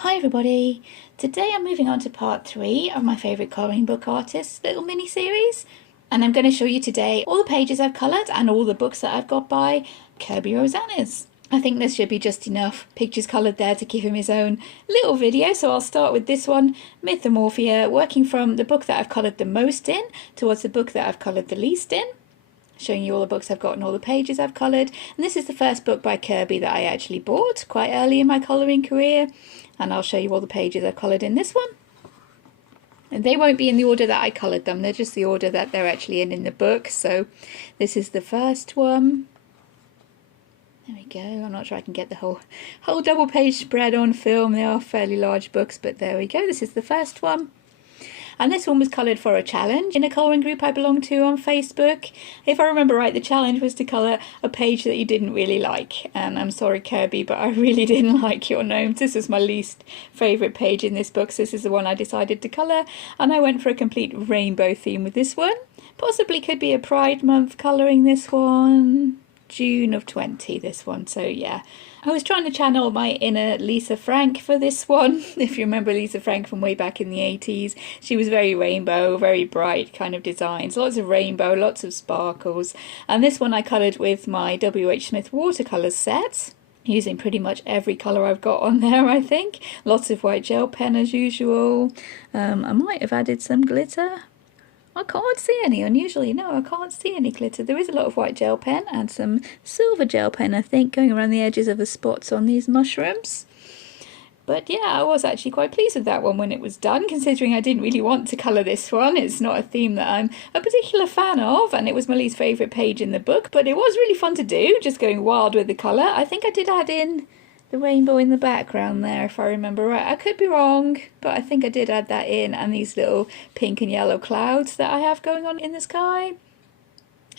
Hi everybody! Today I'm moving on to part 3 of my favourite colouring book artists little mini series, and I'm going to show you today all the pages I've coloured and all the books that I've got by Kerby Rosanes. I think this should be just enough pictures coloured there to give him his own little video, so I'll start with this one, Mythomorphia, working from the book that I've coloured the most in towards the book that I've coloured the least in, showing you all the books I've got and all the pages I've coloured. And this is the first book by Kerby that I actually bought quite early in my colouring career, and I'll show you all the pages I've coloured in this one. And they won't be in the order that I coloured them, they're just the order that they're actually in the book. So this is the first one. There we go. I'm not sure I can get the whole double page spread on film. They are fairly large books, but there we go. This is the first one. And this one was coloured for a challenge in a colouring group I belong to on Facebook. If I remember right, the challenge was to colour a page that you didn't really like. And I'm sorry, Kerby, but I really didn't like your gnomes. This is my least favourite page in this book, so this is the one I decided to colour. And I went for a complete rainbow theme with this one. Possibly could be a Pride Month colouring this one. June of 20, this one, so yeah. I was trying to channel my inner Lisa Frank for this one. If you remember Lisa Frank from way back in the 80s, she was very rainbow, very bright kind of designs, lots of rainbow, lots of sparkles. And this one I coloured with my W.H. Smith watercolours set, using pretty much every colour I've got on there, I think. Lots of white gel pen as usual. I might have added some glitter. I can't see any, unusually, no, I can't see any glitter. There is a lot of white gel pen and some silver gel pen, I think, going around the edges of the spots on these mushrooms. But yeah, I was actually quite pleased with that one when it was done, considering I didn't really want to colour this one. It's not a theme that I'm a particular fan of, and it was my least favourite page in the book, but it was really fun to do, just going wild with the colour. I think I did add in the rainbow in the background there, if I remember right. I could be wrong, but I think I did add that in, and these little pink and yellow clouds that I have going on in the sky.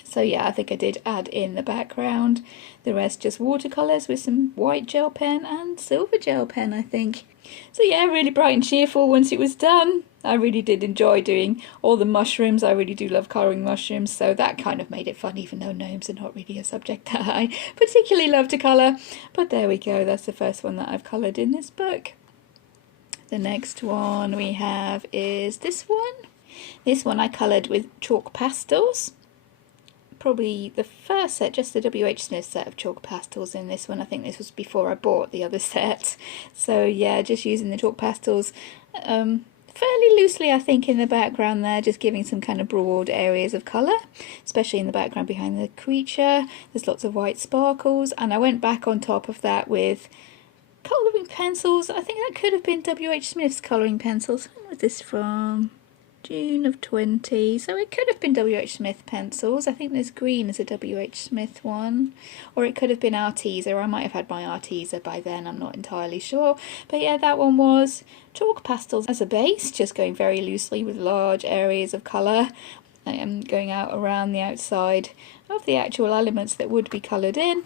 So yeah, I think I did add in the background. The rest just watercolours with some white gel pen and silver gel pen, I think. So yeah, really bright and cheerful once it was done. I really did enjoy doing all the mushrooms. I really do love colouring mushrooms, so that kind of made it fun, even though gnomes are not really a subject that I particularly love to colour. But there we go, that's the first one that I've coloured in this book. The next one we have is this one. This one I coloured with chalk pastels. Probably the first set, just the W.H. Smith set of chalk pastels in this one. I think this was before I bought the other set. So yeah, just using the chalk pastels fairly loosely, I think, in the background there, just giving some kind of broad areas of colour, especially in the background behind the creature. There's lots of white sparkles, and I went back on top of that with colouring pencils. I think that could have been W.H. Smith's colouring pencils. When was this from? June of 20, so it could have been W.H. Smith pencils. I think this green is a W.H. Smith one, or it could have been Arteza. I might have had my Arteza by then, I'm not entirely sure. But yeah, that one was chalk pastels as a base, just going very loosely with large areas of colour. I am going out around the outside of the actual elements that would be coloured in,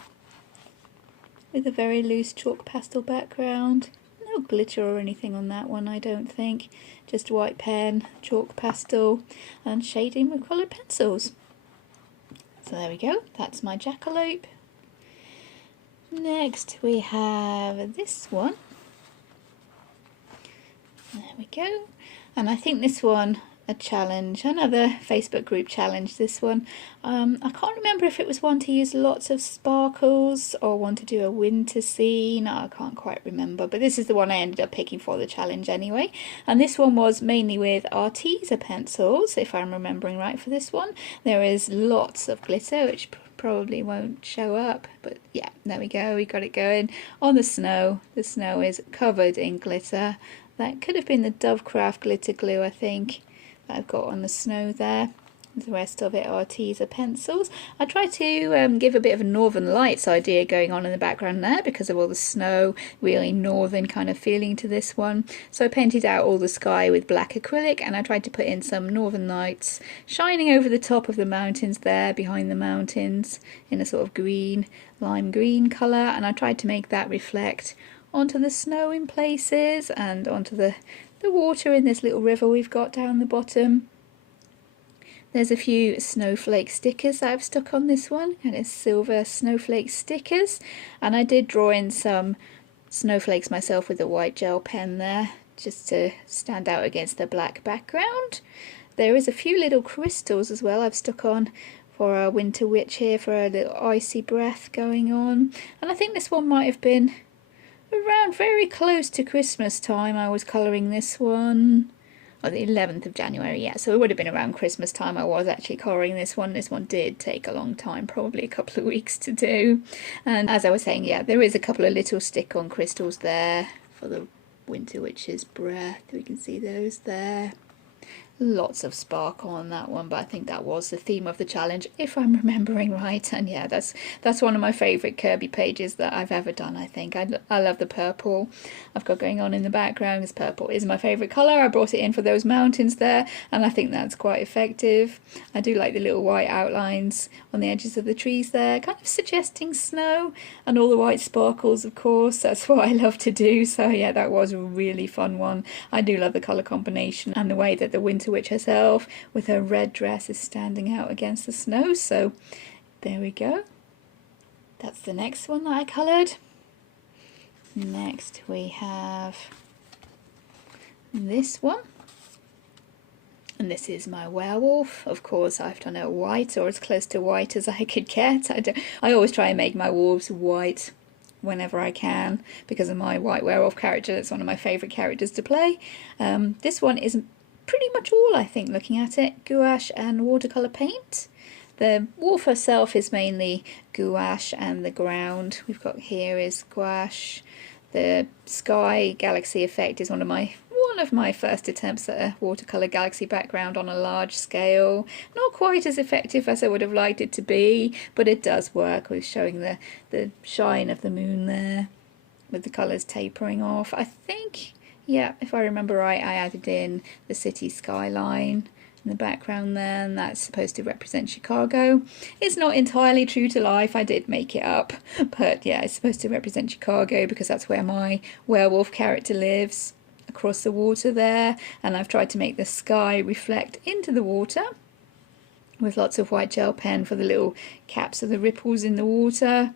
with a very loose chalk pastel background. No glitter or anything on that one, I don't think. Just white pen, chalk pastel, and shading with coloured pencils. So there we go, that's my jackalope. Next we have this one. There we go. And I think this one, a challenge, another Facebook group challenge, this one. I can't remember if it was one to use lots of sparkles or one to do a winter scene. I can't quite remember, but this is the one I ended up picking for the challenge anyway. And this one was mainly with Arteza pencils, if I'm remembering right for this one. There is lots of glitter, which probably won't show up, but yeah, there we go, we got it going on the snow. The snow is covered in glitter. That could have been the Dovecraft glitter glue, I think, that I've got on the snow there. The rest of it are Arteza pencils. I tried to give a bit of a Northern Lights idea going on in the background there because of all the snow, really northern kind of feeling to this one. So I painted out all the sky with black acrylic, and I tried to put in some Northern Lights shining over the top of the mountains there, behind the mountains, in a sort of green, lime green colour, and I tried to make that reflect onto the snow in places and onto the water in this little river we've got down the bottom. There's a few snowflake stickers that I've stuck on this one, and it's silver snowflake stickers, and I did draw in some snowflakes myself with a white gel pen there, just to stand out against the black background. There is a few little crystals as well I've stuck on for our winter witch here, for a little icy breath going on. And I think this one might have been around very close to Christmas time. I was colouring this one, or the 11th of January, yeah, so it would have been around Christmas time I was actually colouring this one. This one did take a long time, probably a couple of weeks to do. And as I was saying, yeah, there is a couple of little stick-on crystals there for the winter witch's breath. We can see those there. Lots of sparkle on that one, but I think that was the theme of the challenge, if I'm remembering right. And yeah, that's one of my favourite Kerby pages that I've ever done, I think. I love the purple I've got going on in the background, because purple is my favourite colour. I brought it in for those mountains there, and I think that's quite effective. I do like the little white outlines on the edges of the trees there, kind of suggesting snow, and all the white sparkles, of course. That's what I love to do. So yeah, that was a really fun one. I do love the colour combination and the way that the winter witch herself with her red dress is standing out against the snow. So there we go. That's the next one that I coloured. Next we have this one, and this is my werewolf. Of course I've done it white, or as close to white as I could get. I always try and make my wolves white whenever I can, because of my white werewolf character. It's one of my favourite characters to play. This one is pretty much all, I think, looking at it, gouache and watercolour paint. The wolf herself is mainly gouache, and the ground we've got here is gouache. The sky galaxy effect is one of my first attempts at a watercolour galaxy background on a large scale. Not quite as effective as I would have liked it to be, but it does work with showing the shine of the moon there, with the colours tapering off. I think, yeah, if I remember right, I added in the city skyline in the background there, and that's supposed to represent Chicago. It's not entirely true to life, I did make it up, but yeah, it's supposed to represent Chicago because that's where my werewolf character lives, across the water there. And I've tried to make the sky reflect into the water with lots of white gel pen for the little caps of the ripples in the water.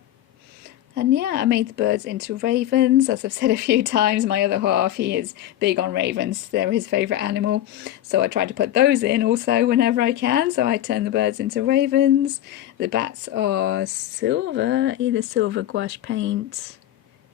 And yeah, I made the birds into ravens. As I've said a few times, my other half, he is big on ravens. They're his favourite animal. So I try to put those in also whenever I can. So I turn the birds into ravens. The bats are silver, either silver gouache paint.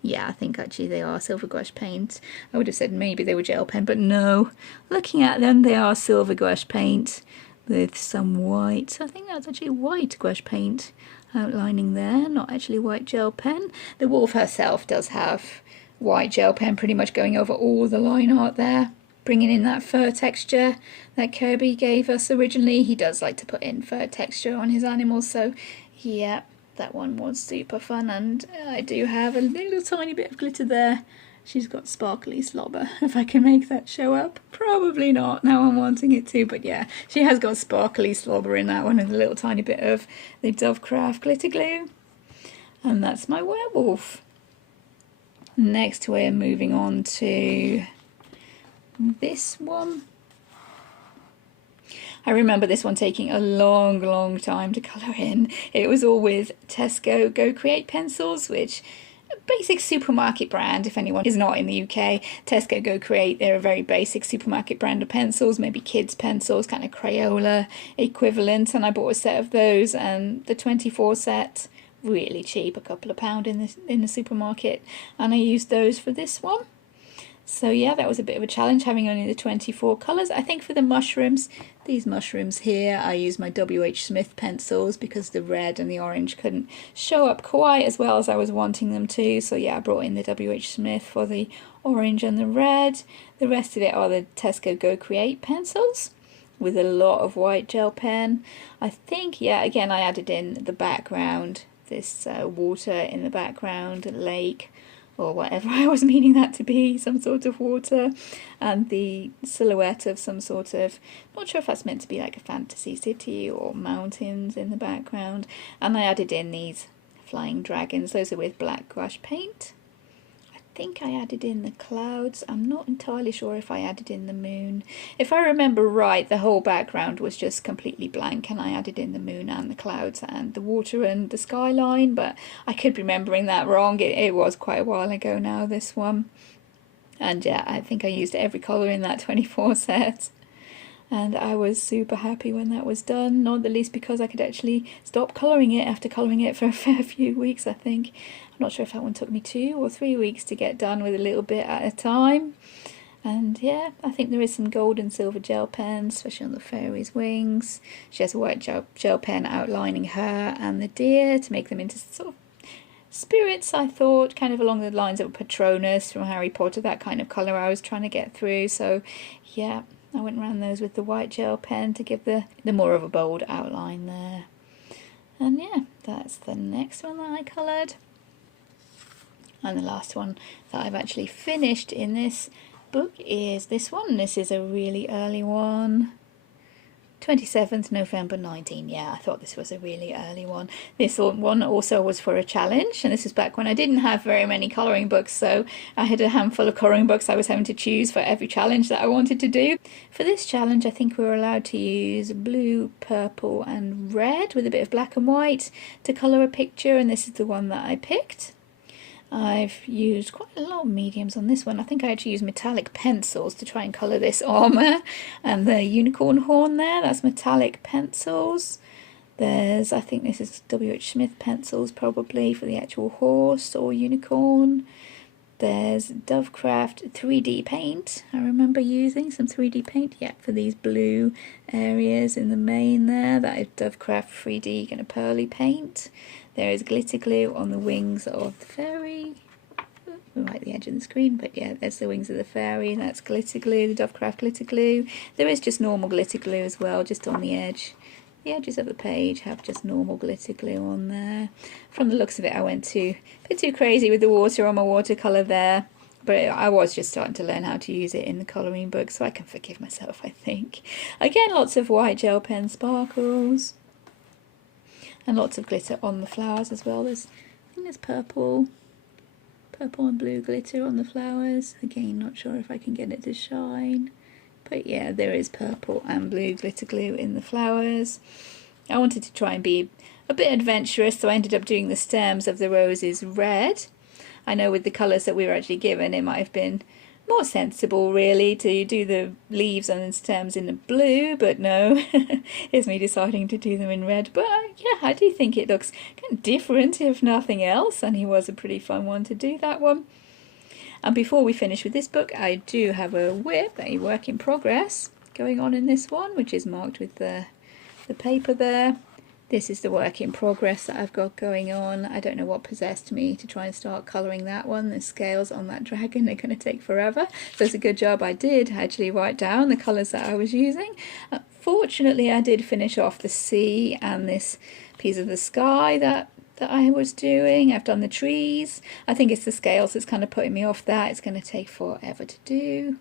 Yeah, I think actually they are silver gouache paint. I would have said maybe they were gel pen, but no. Looking at them, they are silver gouache paint with some white. I think that's actually white gouache paint outlining there, not actually white gel pen. The wolf herself does have white gel pen pretty much going over all the line art there, bringing in that fur texture that Kerby gave us originally. He does like to put in fur texture on his animals, so yeah, that one was super fun. And I do have a little tiny bit of glitter there. She's got sparkly slobber. If I can make that show up, probably not. Now I'm wanting it to, but yeah, she has got sparkly slobber in that one, and a little tiny bit of the Dovecraft glitter glue. And that's my werewolf. Next we're moving on to this one. I remember this one taking a long time to colour in. It was all with Tesco Go Create pencils, which basic supermarket brand. If anyone is not in the UK, Tesco Go Create, they're a very basic supermarket brand of pencils, maybe kids pencils, kind of Crayola equivalent, and I bought a set of those, and the 24 set, really cheap, a couple of pound in the supermarket, and I used those for this one. So yeah, that was a bit of a challenge having only the 24 colours. I think for the mushrooms, these mushrooms here, I used my W.H. Smith pencils because the red and the orange couldn't show up quite as well as I was wanting them to. So yeah, I brought in the W.H. Smith for the orange and the red. The rest of it are the Tesco Go Create pencils with a lot of white gel pen. I think, yeah, again, I added in the background, this water in the background, a lake, or whatever I was meaning that to be, some sort of water, and the silhouette of some sort of, not sure if that's meant to be like a fantasy city or mountains in the background. And I added in these flying dragons. Those are with black gouache paint. I think I added in the clouds. I'm not entirely sure if I added in the moon. If I remember right, the whole background was just completely blank and I added in the moon and the clouds and the water and the skyline, but I could be remembering that wrong. It was quite a while ago now, this one. And yeah, I think I used every colour in that 24 set. And I was super happy when that was done, not the least because I could actually stop colouring it after colouring it for a fair few weeks, I think. I'm not sure if that one took me 2 or 3 weeks to get done with a little bit at a time. And yeah, I think there is some gold and silver gel pens, especially on the fairy's wings. She has a white gel pen outlining her and the deer to make them into sort of spirits, I thought, kind of along the lines of a Patronus from Harry Potter, that kind of colour I was trying to get through. So yeah, I went around those with the white gel pen to give the more of a bold outline there. And yeah, that's the next one that I coloured. And the last one that I've actually finished in this book is this one. This is a really early one. 27th November 19. Yeah, I thought this was a really early one. This one also was for a challenge, and this is back when I didn't have very many colouring books, so I had a handful of colouring books I was having to choose for every challenge that I wanted to do. For this challenge, I think we were allowed to use blue, purple and red with a bit of black and white to colour a picture, and this is the one that I picked. I've used quite a lot of mediums on this one. I think I actually used metallic pencils to try and colour this armour. And the unicorn horn there, that's metallic pencils. There's, I think this is W.H. Smith pencils probably for the actual horse or unicorn. There's Dovecraft 3D paint. I remember using some 3D paint, yeah, for these blue areas in the mane there. That is Dovecraft 3D kind of pearly paint. There is glitter glue on the wings of the fairy. Right at the edge of the screen, but yeah, there's the wings of the fairy. That's glitter glue, the Dovecraft glitter glue. There is just normal glitter glue as well, just on the edge. The edges of the page have just normal glitter glue on there. From the looks of it, I went a bit too crazy with the water on my watercolour there. But I was just starting to learn how to use it in the colouring book, so I can forgive myself, I think. Again, lots of white gel pen sparkles. And lots of glitter on the flowers as well. I think there's purple and blue glitter on the flowers. Again, not sure if I can get it to shine. But yeah, there is purple and blue glitter glue in the flowers. I wanted to try and be a bit adventurous, so I ended up doing the stems of the roses red. I know with the colours that we were actually given, it might have been more sensible really to do the leaves and the stems in the blue, but no, it's me deciding to do them in red. But yeah, I do think it looks kind of different if nothing else, and he was a pretty fun one to do, that one. And before we finish with this book, I do have a whip, a work in progress going on in this one, which is marked with the paper there. This is the work in progress that I've got going on. I don't know what possessed me to try and start colouring that one. The scales on that dragon are going to take forever. So it's a good job I did actually write down the colours that I was using. Fortunately, I did finish off the sea and this piece of the sky that I was doing. I've done the trees. I think it's the scales that's kind of putting me off that. It's going to take forever to do.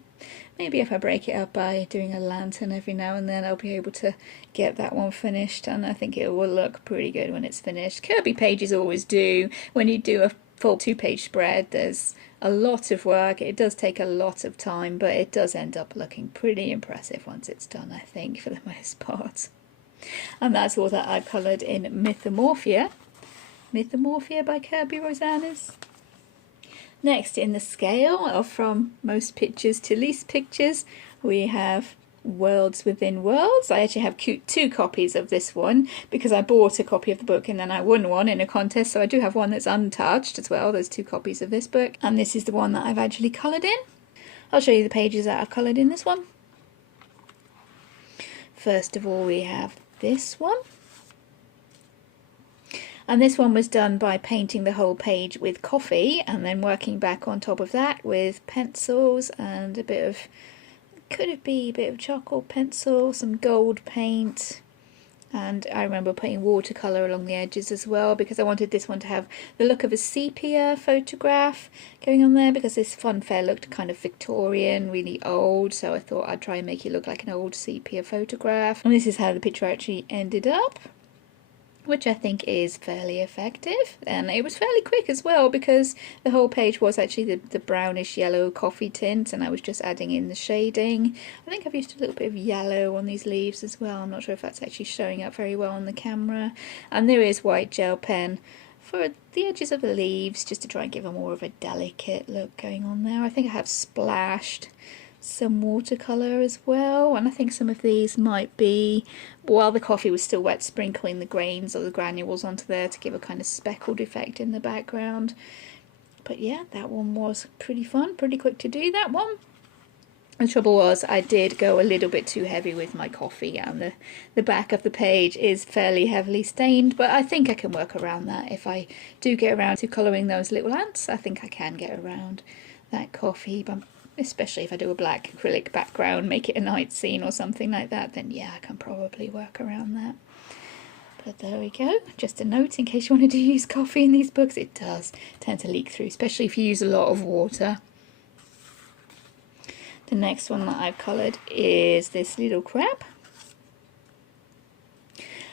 Maybe if I break it up by doing a lantern every now and then, I'll be able to get that one finished, and I think it will look pretty good when it's finished. Kirby pages always do. When you do a full 2-page spread, there's a lot of work. It does take a lot of time, but it does end up looking pretty impressive once it's done, I think, for the most part. And that's all that I've coloured in Mythomorphia. Mythomorphia by Kerby Rosanes. Next in the scale of from most pictures to least pictures, we have Worlds Within Worlds. I actually have 2 copies of this one because I bought a copy of the book and then I won one in a contest, so I do have one that's untouched as well. There's 2 copies of this book, and this is the one that I've actually coloured in. I'll show you the pages that I've coloured in this one. First of all, we have this one. And this one was done by painting the whole page with coffee and then working back on top of that with pencils and a bit of, could it be a bit of charcoal pencil, some gold paint, and I remember putting watercolour along the edges as well because I wanted this one to have the look of a sepia photograph going on there because this funfair looked kind of Victorian, really old, so I thought I'd try and make it look like an old sepia photograph. And this is how the picture actually ended up. which I think is fairly effective. And it was fairly quick as well, because the whole page was actually the brownish yellow coffee tint, and I was just adding in the shading. I think I've used a little bit of yellow on these leaves as well. I'm not sure if that's actually showing up very well on the camera. And there is white gel pen for the edges of the leaves, just to try and give a more of a delicate look going on there. I think I have splashed some watercolour as well, and I think some of these might be, while the coffee was still wet, sprinkling the grains or the granules onto there to give a kind of speckled effect in the background. But yeah, that one was pretty fun, pretty quick to do that one. The trouble was I did go a little bit too heavy with my coffee, and the back of the page is fairly heavily stained, but I think I can work around that. If I do get around to colouring those little ants, I think I can get around that coffee, but especially if I do a black acrylic background, make it a night scene or something like that, then yeah, I can probably work around that. But there we go. Just a note in case you wanted to use coffee in these books, it does tend to leak through, especially if you use a lot of water. The next one that I've coloured is this little crab.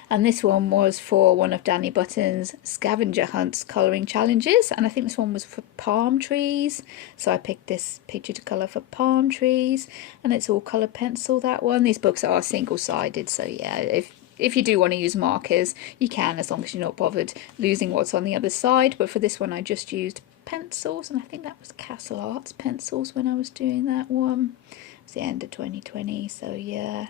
And this one was for one of Danny Button's scavenger hunts colouring challenges, and I think this one was for palm trees, so I picked this picture to colour for palm trees, and it's all colour pencil, that one. These books are single-sided, so yeah, if you do want to use markers, you can, as long as you're not bothered losing what's on the other side. But for this one I just used pencils, and I think that was Castle Arts pencils when I was doing that one. It's the end of 2020, so yeah,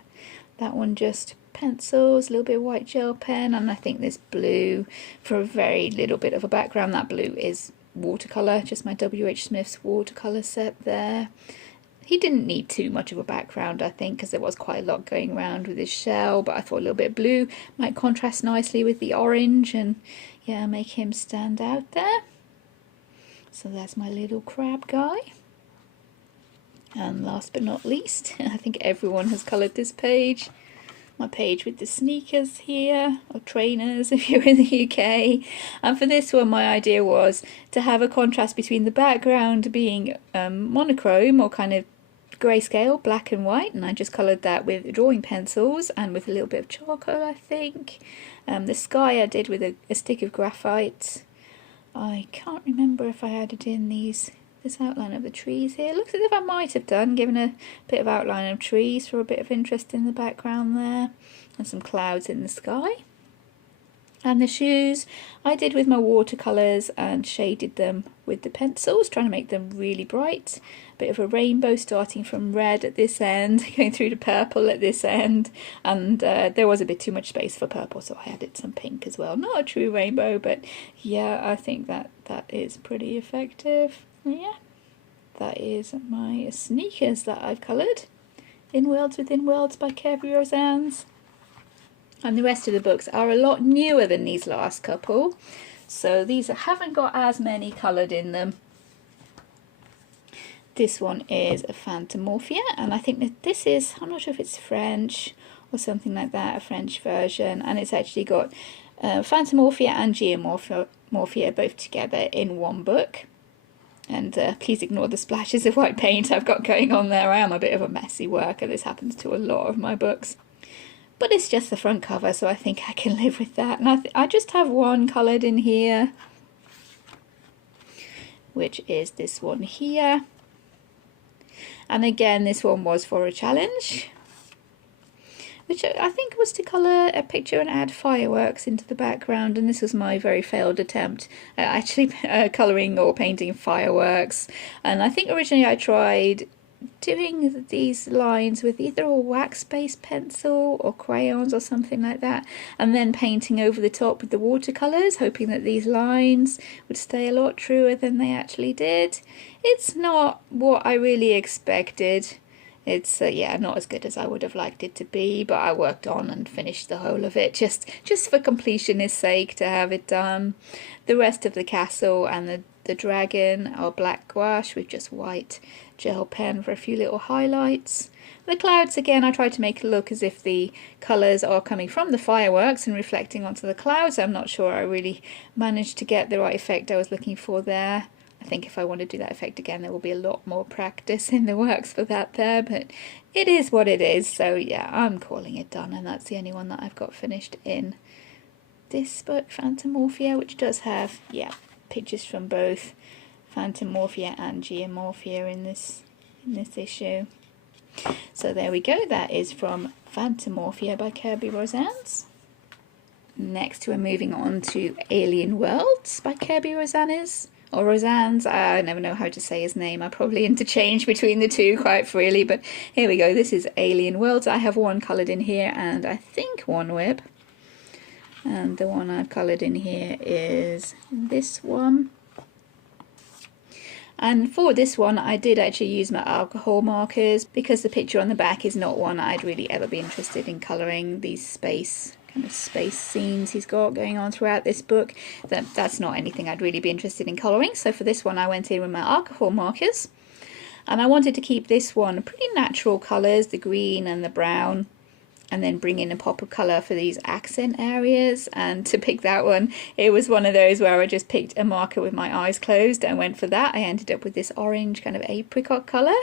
that one just pencils, a little bit of white gel pen, and I think this blue for a very little bit of a background. That blue is watercolour, just my W.H. Smith's watercolour set there. He didn't need too much of a background, I think, because there was quite a lot going around with his shell, but I thought a little bit of blue might contrast nicely with the orange and yeah, make him stand out there. So that's my little crab guy. And last but not least, I think everyone has coloured this page. My page with the sneakers here, or trainers if you're in the UK. And for this one, my idea was to have a contrast between the background being monochrome or kind of grayscale, black and white, and I just coloured that with drawing pencils and with a little bit of charcoal, I think. The sky I did with a stick of graphite. I can't remember if I added in this outline of the trees here. It looks as if I might have done, given a bit of outline of trees for a bit of interest in the background there, and some clouds in the sky. And the shoes I did with my watercolours and shaded them with the pencils, trying to make them really bright. A bit of a rainbow starting from red at this end, going through to purple at this end, and there was a bit too much space for purple, so I added some pink as well. Not a true rainbow, but yeah, I think that is pretty effective. Yeah, that is my sneakers that I've coloured. In Worlds Within Worlds by Kerby Rosanes. And the rest of the books are a lot newer than these last couple, so these haven't got as many coloured in them. This one is a Mythomorphia, and I think that this is, I'm not sure if it's French or something like that, a French version, and it's actually got Mythomorphia and Geomorphia both together in one book. And please ignore the splashes of white paint I've got going on there. I am a bit of a messy worker. This happens to a lot of my books. But it's just the front cover, so I think I can live with that. And I just have one coloured in here, which is this one here. And again, this one was for a challenge, which I think was to colour a picture and add fireworks into the background, and this was my very failed attempt at actually colouring or painting fireworks. And I think originally I tried doing these lines with either a wax-based pencil or crayons or something like that, and then painting over the top with the watercolours, hoping that these lines would stay a lot truer than they actually did. It's not what I really expected. It's yeah, not as good as I would have liked it to be, but I worked on and finished the whole of it just for completionist sake, to have it done. The rest of the castle and the dragon are black gouache with just white gel pen for a few little highlights. The clouds, again, I tried to make it look as if the colours are coming from the fireworks and reflecting onto the clouds. I'm not sure I really managed to get the right effect I was looking for there. I think if I want to do that effect again, there will be a lot more practice in the works for that there, but it is what it is. So yeah, I'm calling it done, and that's the only one that I've got finished in this book, Mythomorphia, which does have, yeah, pictures from both Mythomorphia and Geomorphia in this issue. So there we go, that is from Mythomorphia by Kerby Rosanes. Next we're moving on to Alien Worlds by Kerby Rosanes, or Rosanes, I never know how to say his name, I probably interchange between the two quite freely, but here we go, this is Alien Worlds. I have one coloured in here and I think one whip, and the one I've coloured in here is this one. And for this one I did actually use my alcohol markers because the picture on the back is not one I'd really ever be interested in colouring. These space scenes he's got going on throughout this book, that's not anything I'd really be interested in colouring. So for this one I went in with my alcohol markers, and I wanted to keep this one pretty natural colours, the green and the brown, and then bring in a pop of colour for these accent areas. And to pick that one, it was one of those where I just picked a marker with my eyes closed and went for that. I ended up with this orange kind of apricot colour,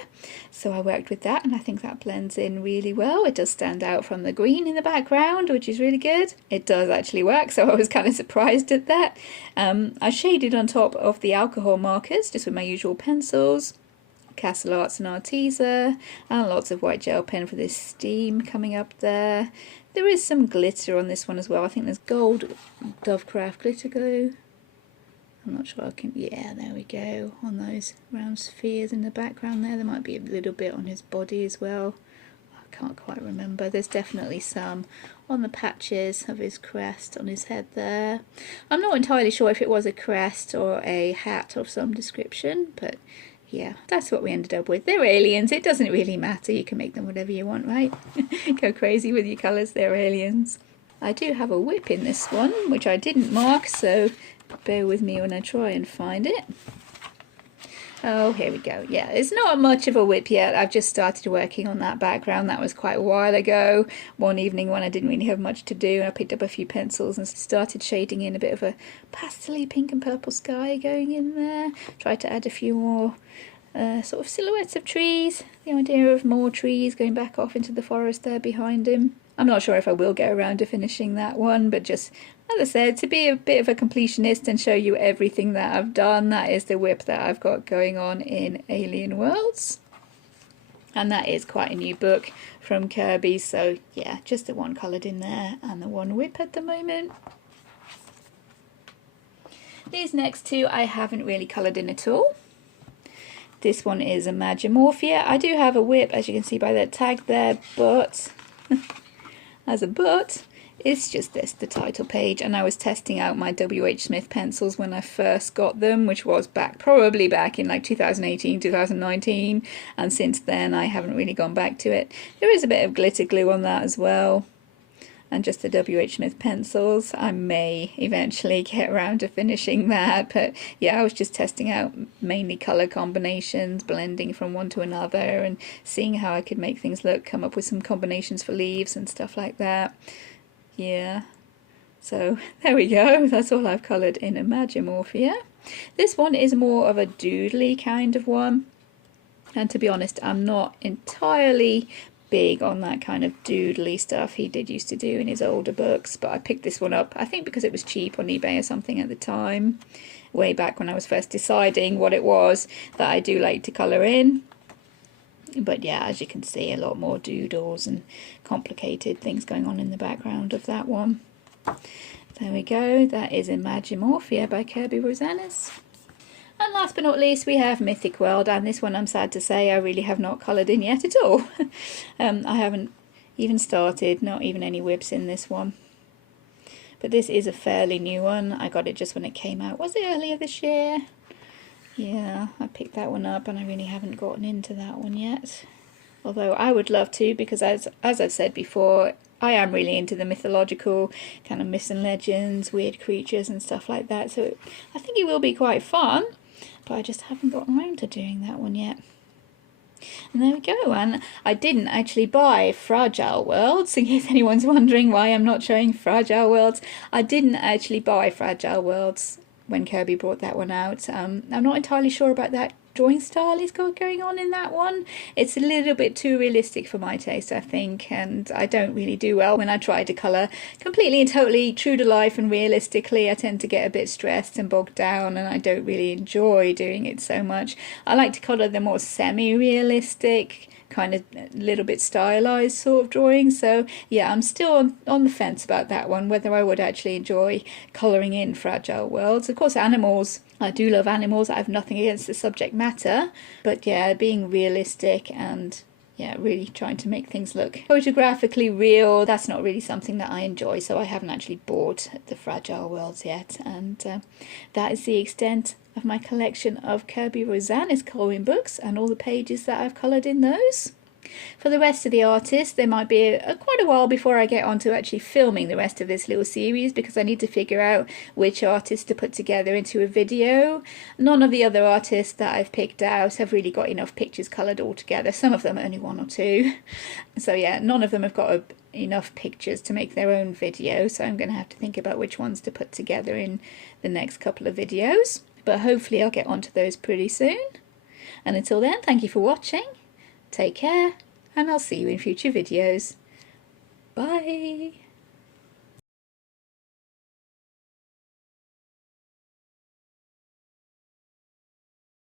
so I worked with that, and I think that blends in really well. It does stand out from the green in the background, which is really good. It does actually work, so I was kind of surprised at that. I shaded on top of the alcohol markers just with my usual pencils, Castle Arts and Arteza, and lots of white gel pen for this steam coming up there. There is some glitter on this one as well. I think there's gold Dovecraft glitter glue. I'm not sure I can, yeah, there we go, on those round spheres in the background there. There might be a little bit on his body as well. I can't quite remember. There's definitely some on the patches of his crest on his head there. I'm not entirely sure if it was a crest or a hat of some description, but yeah, that's what we ended up with. They're aliens, it doesn't really matter, you can make them whatever you want, right? Go crazy with your colours, they're aliens. I do have a whip in this one, which I didn't mark, so bear with me when I try and find it. Oh, here we go. Yeah, it's not much of a whip yet. I've just started working on that background. That was quite a while ago. One evening when I didn't really have much to do, I picked up a few pencils and started shading in a bit of a pastel-y pink and purple sky going in there. Tried to add a few more sort of silhouettes of trees. The idea of more trees going back off into the forest there behind him. I'm not sure if I will get around to finishing that one, but just, as I said, to be a bit of a completionist and show you everything that I've done, that is the whip that I've got going on in Alien Worlds. And that is quite a new book from Kerby, so yeah, just the one coloured in there and the one whip at the moment. These next two I haven't really coloured in at all. This one is a Mythomorphia. I do have a whip, as you can see by that tag there, but as a but, it's just this, the title page, and I was testing out my W.H. Smith pencils when I first got them, which was probably back in like 2018, 2019, and since then I haven't really gone back to it. There is a bit of glitter glue on that as well, and just the W.H. Smith pencils. I may eventually get around to finishing that, but yeah, I was just testing out mainly colour combinations, blending from one to another and seeing how I could make things look, come up with some combinations for leaves and stuff like that. Yeah, so there we go, that's all I've coloured in a Mythomorphia. This one is more of a doodly kind of one, and to be honest, I'm not entirely big on that kind of doodly stuff he did used to do in his older books, but I picked this one up, I think because it was cheap on eBay or something at the time, way back when I was first deciding what it was that I do like to colour in. But yeah, as you can see, a lot more doodles and complicated things going on in the background of that one. There we go, that is Mythomorphia by Kerby Rosanes. And last but not least, we have Mythic World, and this one I'm sad to say I really have not coloured in yet at all. I haven't even started, not even any whips in this one. But this is a fairly new one. I got it just when it came out. Was it earlier this year? Yeah, I picked that one up and I really haven't gotten into that one yet. Although I would love to, because as I've said before, I am really into the mythological kind of myths and legends, weird creatures and stuff like that. So I think it will be quite fun, but I just haven't gotten around to doing that one yet. And there we go, and I didn't actually buy Fragile Worlds, in case anyone's wondering why I'm not showing Fragile Worlds. I didn't actually buy Fragile Worlds when Kerby brought that one out. I'm not entirely sure about that drawing style he's got going on in that one. It's a little bit too realistic for my taste, I think, and I don't really do well when I try to colour completely and totally true to life and realistically. I tend to get a bit stressed and bogged down, and I don't really enjoy doing it so much. I like to colour the more semi-realistic, kind of a little bit stylized sort of drawing. So yeah, I'm still on the fence about that one, whether I would actually enjoy colouring in fragile worlds. Of course, animals, I do love animals. I have nothing against the subject matter, but yeah, being realistic and yeah, really trying to make things look photographically real, that's not really something that I enjoy. So I haven't actually bought the fragile worlds yet, and that is the extent of my collection of Kerby Rosanes colouring books and all the pages that I've coloured in those. For the rest of the artists, there might be quite a while before I get on to actually filming the rest of this little series, because I need to figure out which artists to put together into a video. None of the other artists that I've picked out have really got enough pictures coloured all together. Some of them only one or two. So yeah, none of them have got enough pictures to make their own video, so I'm going to have to think about which ones to put together in the next couple of videos. But hopefully I'll get onto those pretty soon. And until then, thank you for watching. Take care, and I'll see you in future videos. Bye!